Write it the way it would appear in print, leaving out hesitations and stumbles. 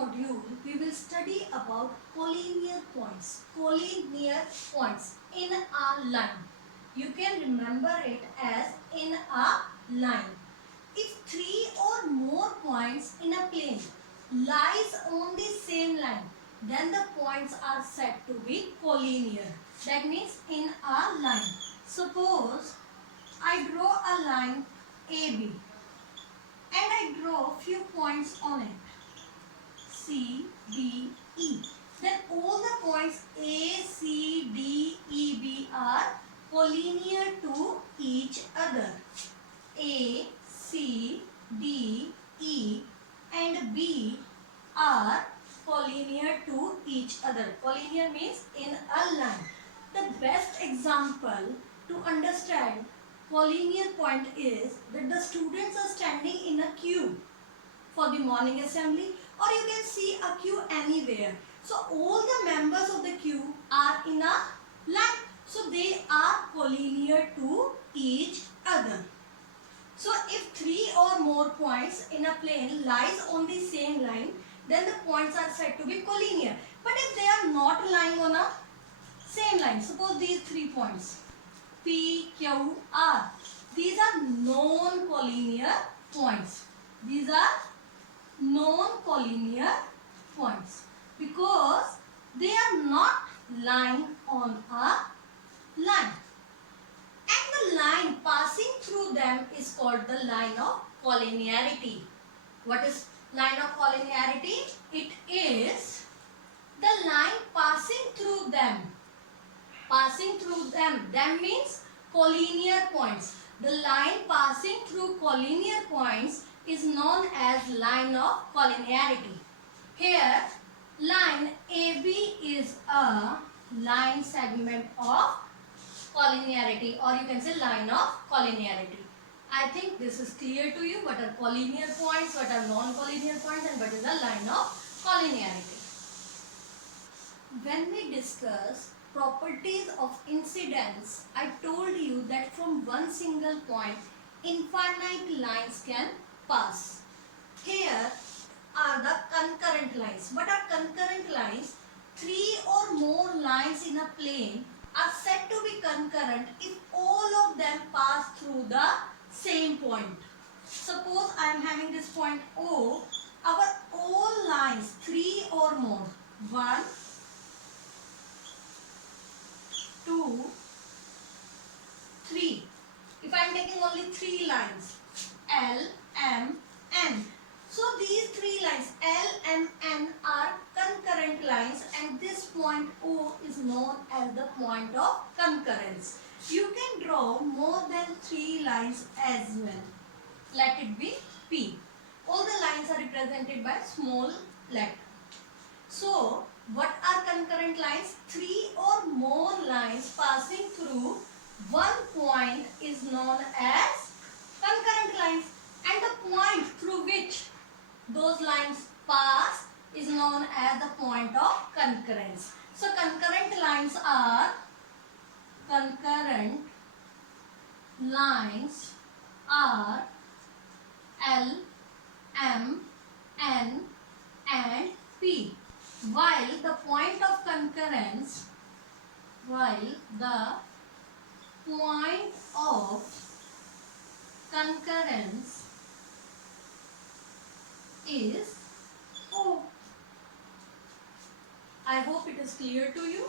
module, we will study about collinear points. Collinear points in a line. You can remember it as in a line. If three or more points in a plane lies on the same line, then the points are said to be collinear. That means in a line. Suppose I draw a line AB and I draw few points on it. C, D, E. Then all the points A, C, D, E, B are collinear to each other. A, C, D, E and B are collinear to each other. Collinear means in a line. The best example to understand collinear point is that the students are standing in a queue for the morning assembly, or you can see a queue anywhere. So all the members of the queue are in a line. So they are collinear to each other. So if three or more points in a plane lies on the same line, then the points are said to be collinear. But if they are not lying on a same line, suppose these 3 points P, Q, R, these are non-collinear points. These are non-collinear points because they are not lying on a line. And the line passing through them is called the line of collinearity. What is line of collinearity? It is the line passing through them. Passing through them. That means collinear points. The line passing through collinear points is known as line of collinearity. Here, line AB is a line segment of collinearity, or you can say line of collinearity. I think this is clear to you. What are collinear points, what are non-collinear points, and what is a line of collinearity. When we discuss properties of incidence, I told you that from one single point, infinite lines can pass. Here are the concurrent lines. What are concurrent lines? Three or more lines in a plane are said to be concurrent if all of them pass through the same point. Suppose I am having this point O. Our all lines, three or more, 1, 2, 3. If I am taking only 3 lines, L, M, N. So these 3 lines, L, M, N are concurrent lines, and this point O is known as the point of concurrence. You can draw more than 3 lines as well. Let it be P. All the lines are represented by small letter. So, what are concurrent lines? 3 or more lines passing through one point is known as concurrent lines, and the point through which those lines pass is known as the point of concurrence. So, concurrent lines are L, M, N and P, while the point of concurrence is O. I hope it is clear to you.